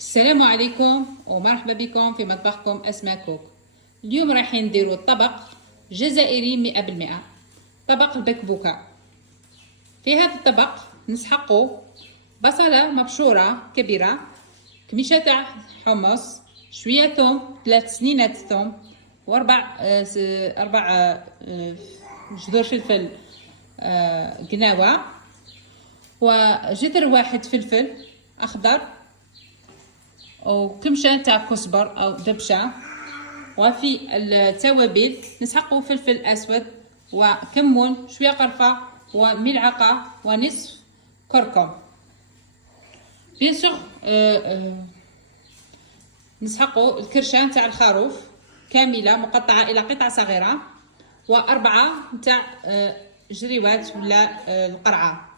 السلام عليكم ومرحبا بكم في مطبخكم أسماء كوك. اليوم رايحين نديرو طبق جزائري 100%، طبق البكبوكة. في هذا الطبق نسحقو بصلة مبشورة كبيرة، كميشة تاع حمص، شوية ثوم، 3 سنينات ثوم، واربع جذور فلفل قناوة، وجذر واحد فلفل أخضر، وكمشة تاع كزبر أو دبشة. وفي التوابل نسحقو فلفل أسود وكمون، شوية قرفة وملعقة ونصف كركم. بيان سور نسحقو الكرشة تاع الخروف كاملة مقطعة إلى قطع صغيرة، وأربعة تاع جريوات ولا القرعة.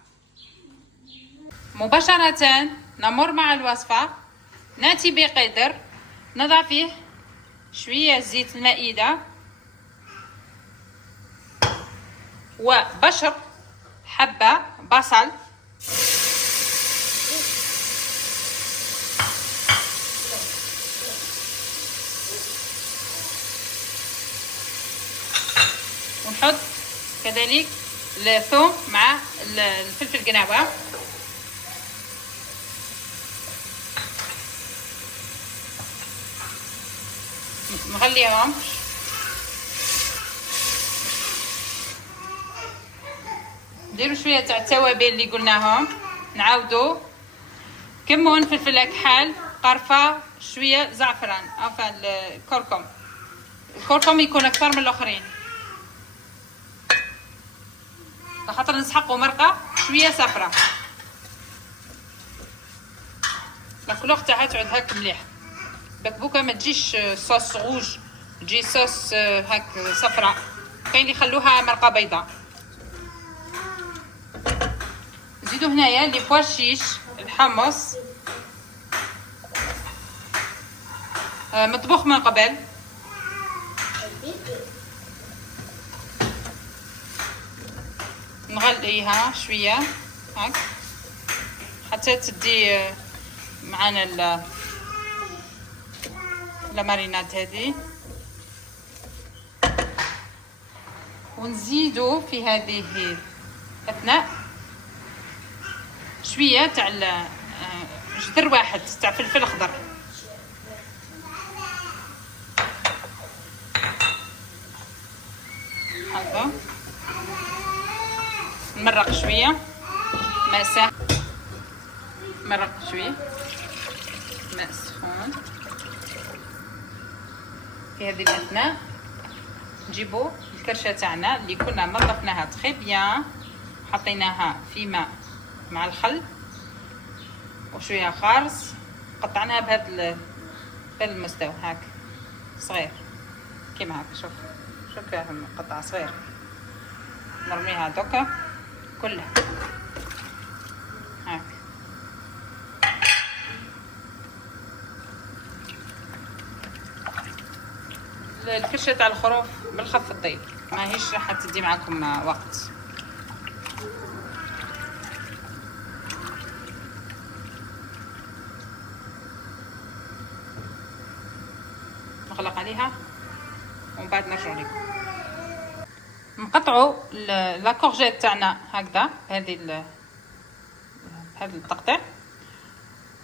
مباشرة نمر مع الوصفة. نأتي بقدر نضع فيه شوية زيت المائدة وبشر حبة بصل ونحط كذلك الثوم مع الفلفل القناوة. نغليهم نديرو شويه تاع التوابل اللي قلناهم، نعاودو كمون، فلفل اكحل، قرفه، شويه زعفران او الكركم. الكركم يكون اكثر من الاخرين لخاطر نسحقو مرقه شويه صفرة، الكلور تاعها تعود هاك مليح. بكبوكه ما تجيش صوص غوج، تجي صوص هاك صفراء. كاين اللي يخلوها مرقه بيضاء. نزيدو هنايا لي بواشيش، الحمص مطبوخ من قبل، نغليها شويه هاك حتى تدي معانا المارينات هذه. ونزيدو في هذه اثناء شويه تاع جذر واحد تاع فلفل اخضر. هذا نمرق شويه ماء ساخن، مرق شويه ماء سخون. في هذه الاثناء نجيبو الكرشه تاعنا اللي كنا نظفناها تري بيان، حطيناها في ماء مع الخل وشويه خارص، قطعناها بهذا المستوى هاك صغير كيما هاك. شوف فيها قطع صغير، نرميها دوكا كلها هاك. الكرشه تاع الخروف بالخف الطيب، ماهيش راح تدي معكم وقت. نغلق عليها ومن بعد نرجع لكم. نقطعوا لا كورجيت تاعنا هكذا هذه التقطيع،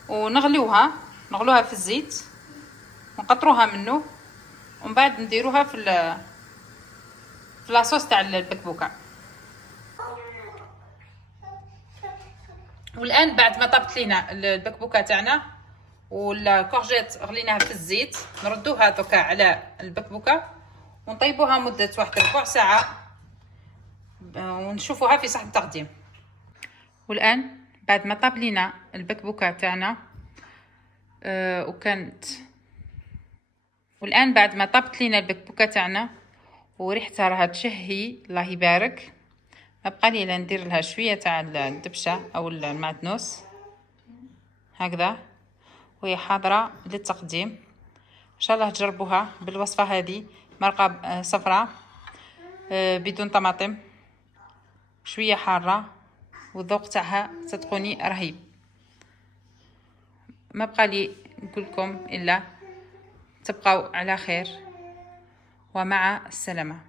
ونغلوها في الزيت ونقطروها منه، ومن بعد نديروها في لاصوص تاع البكبوكه. والان بعد ما طابت لينا البكبوكه تاعنا والكورجيت غليناها في الزيت، نردوها دوكا على البكبوكه ونطيبوها مده واحد ربع ساعه ونشوفوها في صحن التقديم. والان بعد ما طاب لينا البكبوكه تاعنا والان بعد ما طابت لينا البكبوكه تاعنا وريحتها راها تشهي الله يبارك، نبقى لي ندير لها شويه تاع الدبشه او المعدنوس هكذا وهي حاضره للتقديم. ان شاء الله تجربوها بالوصفه هذه، مرقه صفراء بدون طماطم، شويه حاره، والذوق تاعها صدقوني رهيب. ما بقى لي نقول لكم إلا تبقوا على خير ومع السلامة.